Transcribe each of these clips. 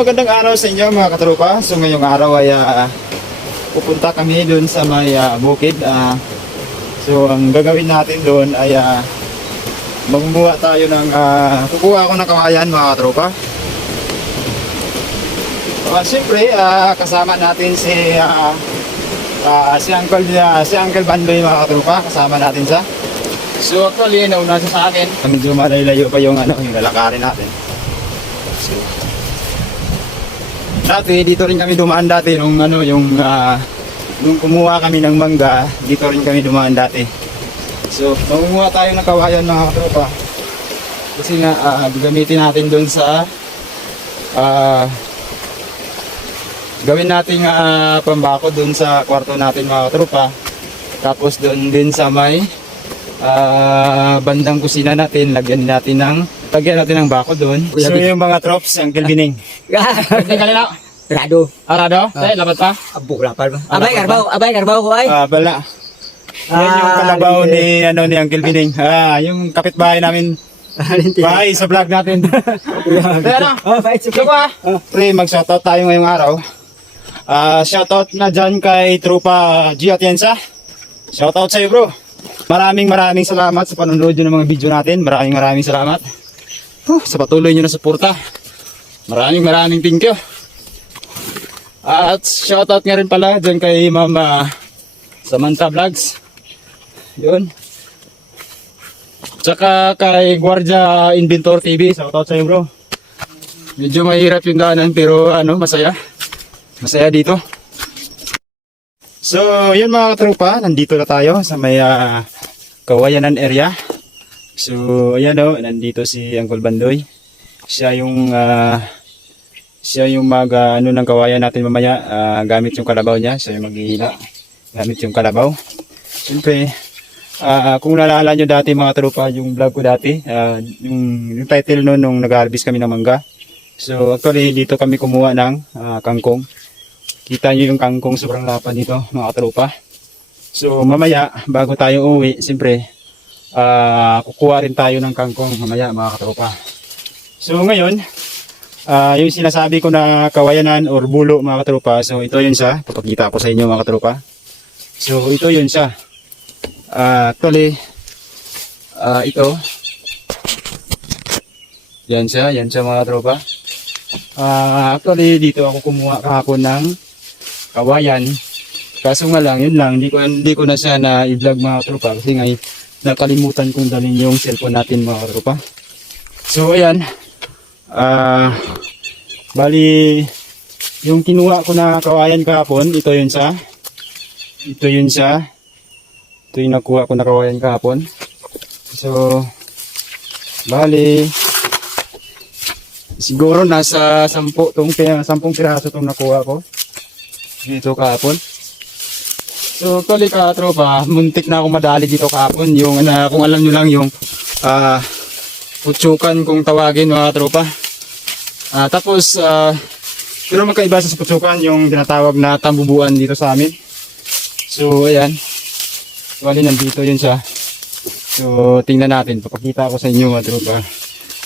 Magandang araw sa inyo mga katropa. So ngayong araw ay ah, pupunta kami doon sa may ah, bukid. Ah, so ang gagawin natin doon ay uh, magmumuha tayo ng ah, kukuha ako ng kawayan mga katropa. Uh, Siyempre, ah, kasama natin si ah, ah, si Uncle ah, si Uncle Bandoy mga katropa. Kasama natin sa So actually, nauna siya sa akin. Medyo malayo pa yung ano, yung lalakarin natin. So, Dati dito rin kami dumaan dati nung ano yung ah, nung kumuha kami ng mangga, dito rin kami dumaan dati. So, mangunguha tayo ng kawayan mga katropa. Kasi nga ah, gagamitin natin doon sa ah, gawin nating ah, pambako doon sa kwarto natin mga katropa. Tapos doon din sa may ah, bandang kusina natin, lagyan natin ng lagyan natin ng bako doon. So yung mga trops, ang Kelvining. Hindi ka nila. Rado. Arado? Eh, labat pa? Abo lapal ba? Abay karbaw, abay karbaw ko ay. Ah, bala. Yan yung Ah, kalabaw ni ano ni Uncle Bining. Ah, yung kapitbahay namin. Bahay sa vlog natin. Pero ano? Oh, bait Ito ba? Pre, mag-shoutout tayo ngayong araw. Ah, shoutout na dyan kay Trupa G. Atienza. Shoutout sa iyo, bro. Maraming maraming salamat sa panonood nyo ng mga video natin. Maraming maraming salamat. Huh, sa patuloy nyo na suporta. Maraming maraming thank you. At shoutout nga rin pala dyan kay Mama Samantha Vlogs. Yun. Tsaka kay Guardia Inventor TV. Shoutout sa iyo, bro. Medyo mahirap yung daanan pero ano, masaya. Masaya dito. So, yun mga katropa, nandito na tayo sa may ah, Kawayanan area. So, ayan o, nandito si Uncle Bandoy. Siya yung ah, siya yung mag ah, ano ng kawayan natin mamaya ah, gamit yung kalabaw niya, siya yung maghihila gamit yung kalabaw. Siyempre, ah, kung naalala nyo dati mga tropa, yung vlog ko dati, ah, yung, yung title noon nung nag-harvest kami ng mangga. So actually dito kami kumuha ng ah, kangkong. Kita nyo yung kangkong sobrang lapad dito mga tropa. So mamaya bago tayo uwi, siyempre ah, kukuha rin tayo ng kangkong mamaya mga katropa. So ngayon, ah, yung sinasabi ko na kawayanan or bulo mga katropa, so ito yun siya. Papakita ko sa inyo mga katropa. So ito yun siya. Ah, actually, ah, ito. Yan siya, yan siya mga tropa. Ah, actually dito ako kumuha kahapon ng kawayan. Kaso nga lang, yun lang, hindi ko, hindi ko na siya na i-vlog mga tropa kasi nga eh, nakalimutan kong dalhin yung cellphone natin mga tropa. So ayan, ah, bali, yung kinuha ko na kawayan kahapon, ito yun sa, ito yun sa, ito yung nakuha ko na kawayan kahapon. So, bali, siguro nasa sampu, tong, pi- sampung piraso itong nakuha ko. Dito kahapon. So, actually ka tropa, muntik na ako madali dito kahapon. Yung, ano, kung alam nyo lang yung, ah, putsukan kung tawagin mga tropa. Ah, tapos, ah, pero magkaiba sa putsukan yung tinatawag na tambubuan dito sa amin. So, ayan. Bali, nandito yun siya. So, tingnan natin. Papakita ko sa inyo mga tropa.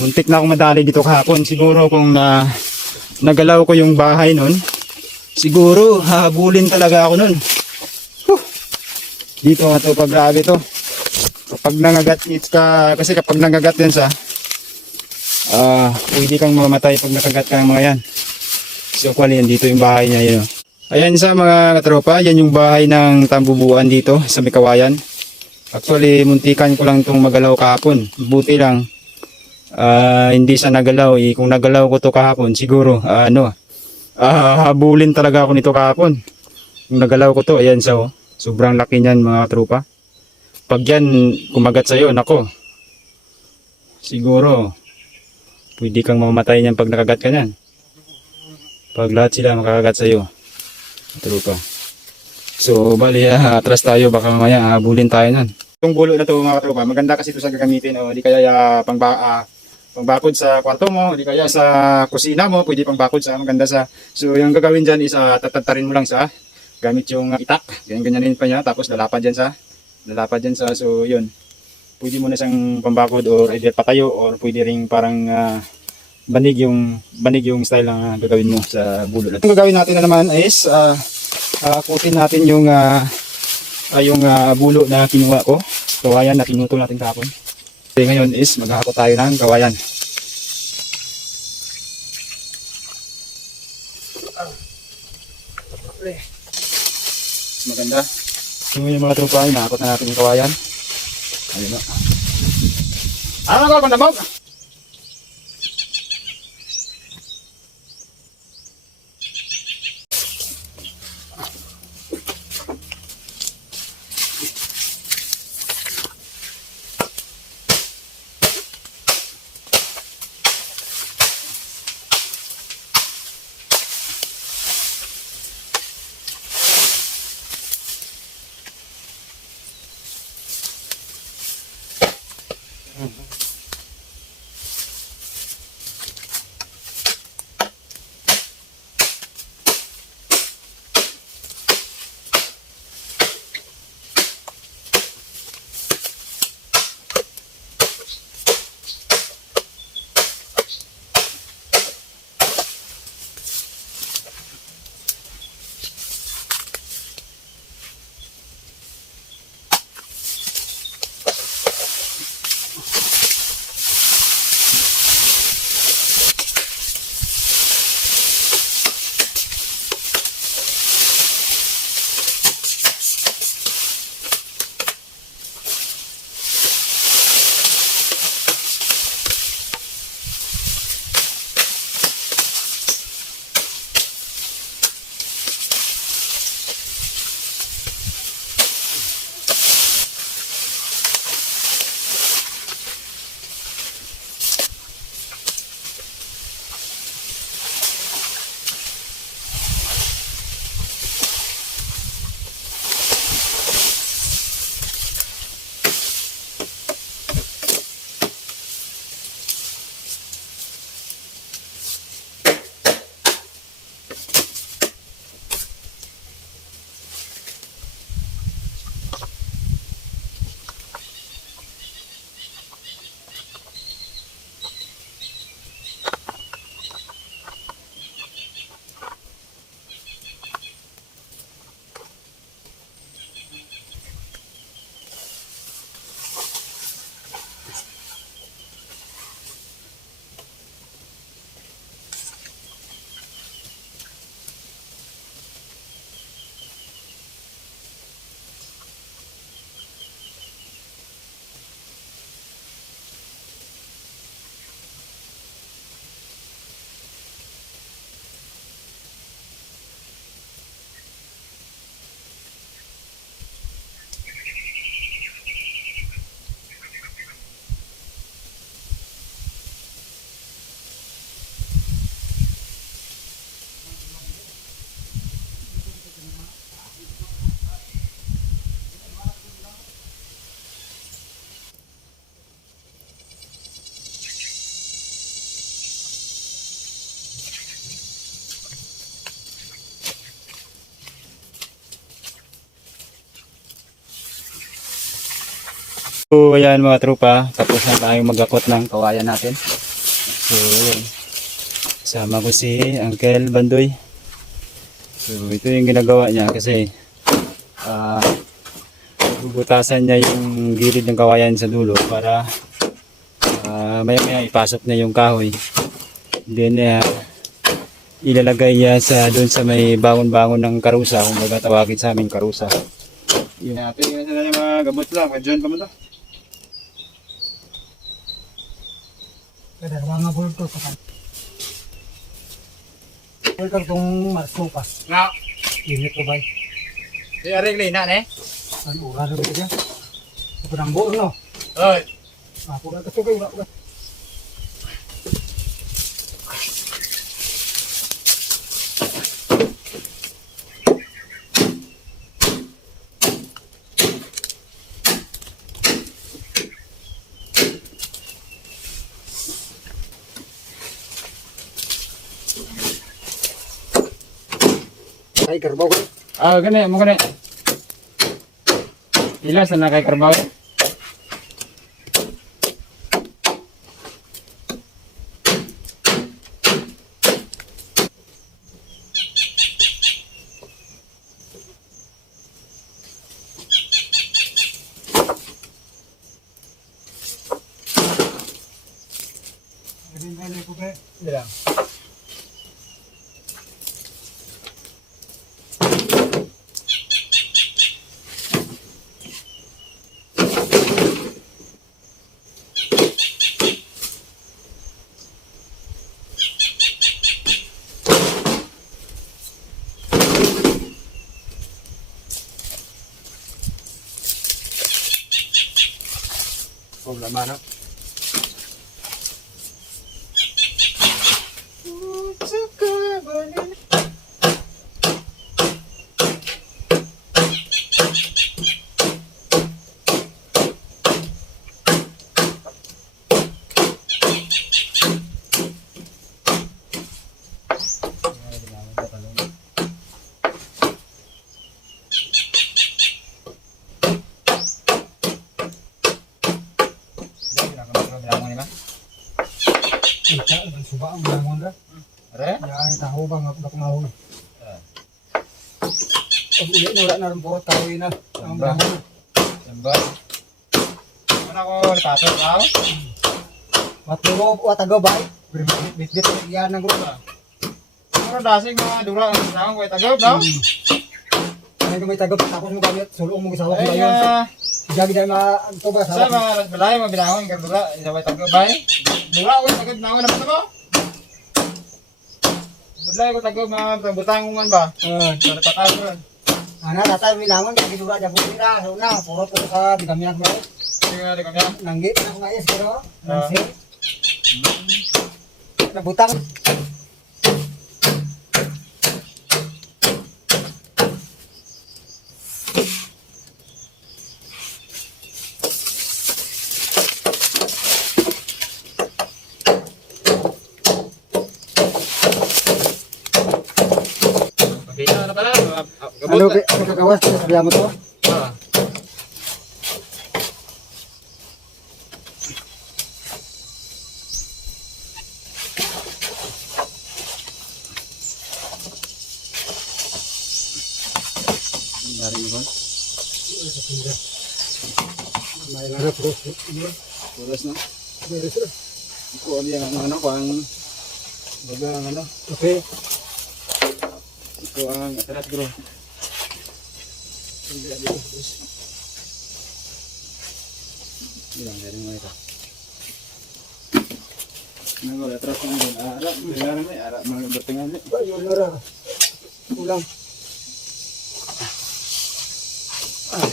Muntik na ako madali dito kahapon. Siguro kung na nagalaw ko yung bahay nun, siguro hahabulin talaga ako nun. Huh. Dito nga to, pag grabe to. Kapag nangagat it's ka, kasi kapag nangagat din sa, ah, pwede kang mamatay pag nakagat ka ng mga yan. So, kwali yan, dito yung bahay niya, yun. oh. Ayan sa mga katropa, yan yung bahay ng tambubuan dito sa Mikawayan. Actually, muntikan ko lang itong magalaw kahapon. Buti lang, Ah, hindi siya nagalaw. Eh. Kung nagalaw ko to kahapon, siguro, ah, ano, ah, habulin talaga ako nito kahapon. Kung nagalaw ko to, ayan siya, oh. Sobrang laki niyan, mga tropa. Pag yan, kumagat sa'yo, nako. Siguro, pwede kang mamamatay niyan pag nakagat ka niyan. Pag lahat sila makakagat sa'yo, tropa. So, bali, ah, atras tayo, baka mamaya habulin tayo niyan. Itong bulo na to mga tropa, maganda kasi ito sa gagamitin o di kaya ah, pang ah, pangbakod sa kwarto mo, di kaya sa kusina mo, pwede pangbakod sa maganda sa. So yung gagawin diyan is uh, tatatarin mo lang sa gamit yung itak, ganyan ganyanin pa niya tapos lalapad diyan sa lalapad diyan sa so yun. Pwede mo na siyang pambakod or either patayo or pwede ring parang ah, banig yung banig yung style na gagawin mo sa bulo natin. Ang gagawin natin na naman is uh, akutin natin yung ah, ah, yung ah, bulo na kinuha ko. Kawayan na pinutol natin kahapon. Okay, ngayon is maghahakot tayo ng kawayan. Maganda. So yung mga tropa, hinahakot na natin yung kawayan. Ayun na. Ano ko, pandamog? So, ayan mga tropa, tapos na tayong magakot ng kawayan natin. So, ayan. Sama ko si Uncle Bandoy. So, ito yung ginagawa niya kasi ah bubutasan niya yung gilid ng kawayan sa dulo para ah, maya maya ipasok na yung kahoy. Then, ah, ilalagay niya sa doon sa may bangon-bangon ng karusa, kung baga tawagin sa amin karusa. Yun natin, yun yung mga gamot lang, medyon pa mo to. Kada mga bulto pa kan. Bulto tong masupas. Nga, Init ko ba? di aring lina ne? Ano ura rin ko dyan? Ito ng buo no? Oy, Ako na kasi kayo. Ako Ay, karbaw ah gani, mo gani. Ila sa na kay ประมาณนั้น ba nga kumahon. Pag uli wala na rin po tao na. Ang Ba? bangon. Samba. Ano ko lipatot ako? Maturo o tago ba? Bit bit yan ang grupo. Ano dasing mga dura ang sinang ko tagaw, no? Ano yung may tago tapos mo gamit sulong mo gisawa ko Ay, yun. Jagi dahil ma to ba sa mga balay mga binahon kag dura, isa may tagaw bay. Dura ko binahon na ko. Balay ko tagaw mga butangungan ba? Ah, Para tatas ko. ana tatay milangon kagi dura ja putira so na puro to sa bigamian ko. Sige, di kami. Nanggi na ngayes pero Ah. nansi. Nabutang. Ano ba ano kagawas sa mo to? Ah. Dari ko. May laro pro. Puros na. Beres na. Iko ano yung ano ano ko ang baga ang ano. Okay. Iko ang atras bro. Ilang dari mo ito. Nang wala atras ng din. Arap, bilang may arap mga bertingan ni. Ba yun laro. Ulang. Ay.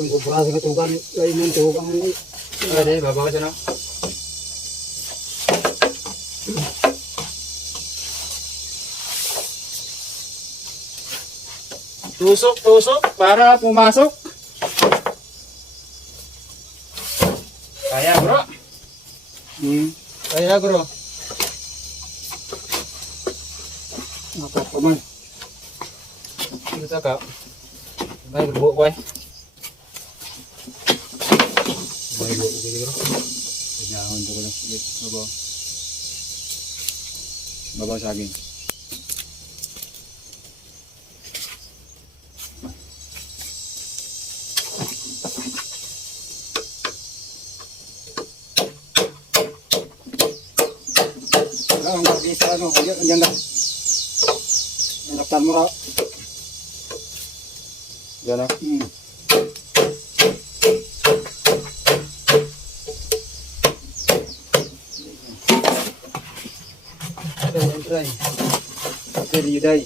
Kung kubra sa katugan, lain ng tugang ni. Ada babaw sa no. Tusok, tusok para pumasok. Kaya bro. Hmm. Kaya bro. Apa paman? Kita ka. May buo ko eh. May buo ko bro. Pinahon ko lang. Babaw. Babaw sa akin. Ang lagi sa ano, kaya andyan na. Naktan mo ra. Diyan na. Hmm. Try, try. Try, try.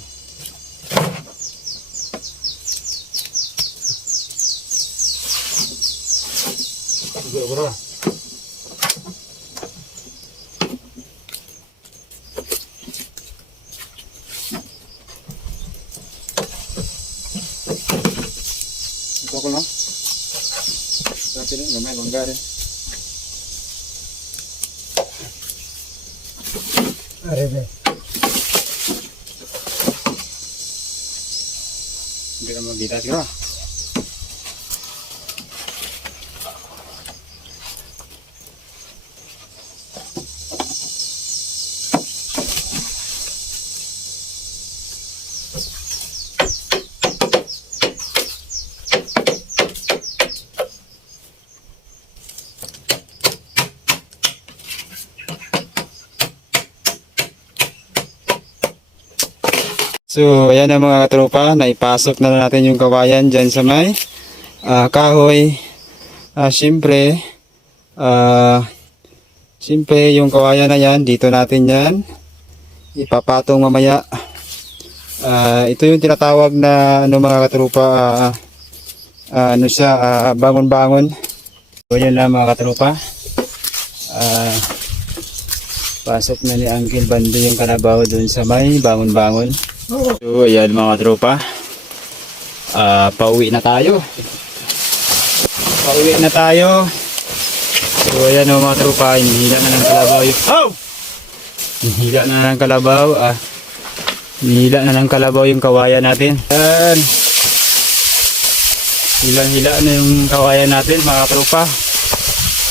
Sige bro. Ito ko lang. Dati rin, gamay, bangga rin. Are, be. Hindi ka magkita siguro. So, ayan na mga tropa, naipasok na natin yung kawayan dyan sa may ah, kahoy. Ah, Siyempre, ah, siyempre yung kawayan na yan, dito natin yan. Ipapatong mamaya. Ah, ito yung tinatawag na ano mga katropa, ah, ah, ano siya, bangon-bangon. So, So yan lang mga katropa. Ah, pasok na ni Uncle Bando yung kalabaw dun sa may bangon-bangon. So ayan mga katropa. Ah, pauwi na tayo. Pauwi na tayo. So ayan o mga tropa, hinihila na ng kalabaw. Oh! Hinihila na ng kalabaw. Ah, hinihila na ng kalabaw yung kawayan natin. Ayan. Hilang-hila na yung kawayan natin mga tropa.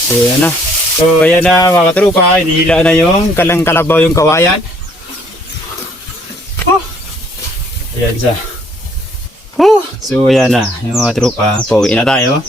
So ayan na. So ayan na mga tropa, hinihila na yung kalang kalabaw yung kawayan. Oh! Ayan sa. Oh! So ayan na, yung mga tropa, pauwi na tayo.